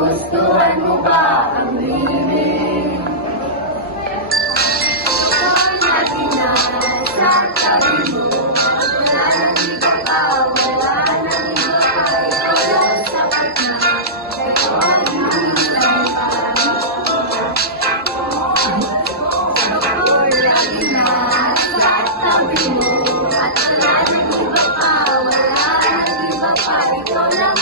Nagustuhan mo ba ang lilim? Lagi na sa tabi mo. Wala nang iba pa, wala nang iba pa. Ikaw lang sapat na. Ikaw ang hinihintay pa. Lagi na sa tabi mo. At wala nang iba pa, wala nang iba pa. Ikaw lang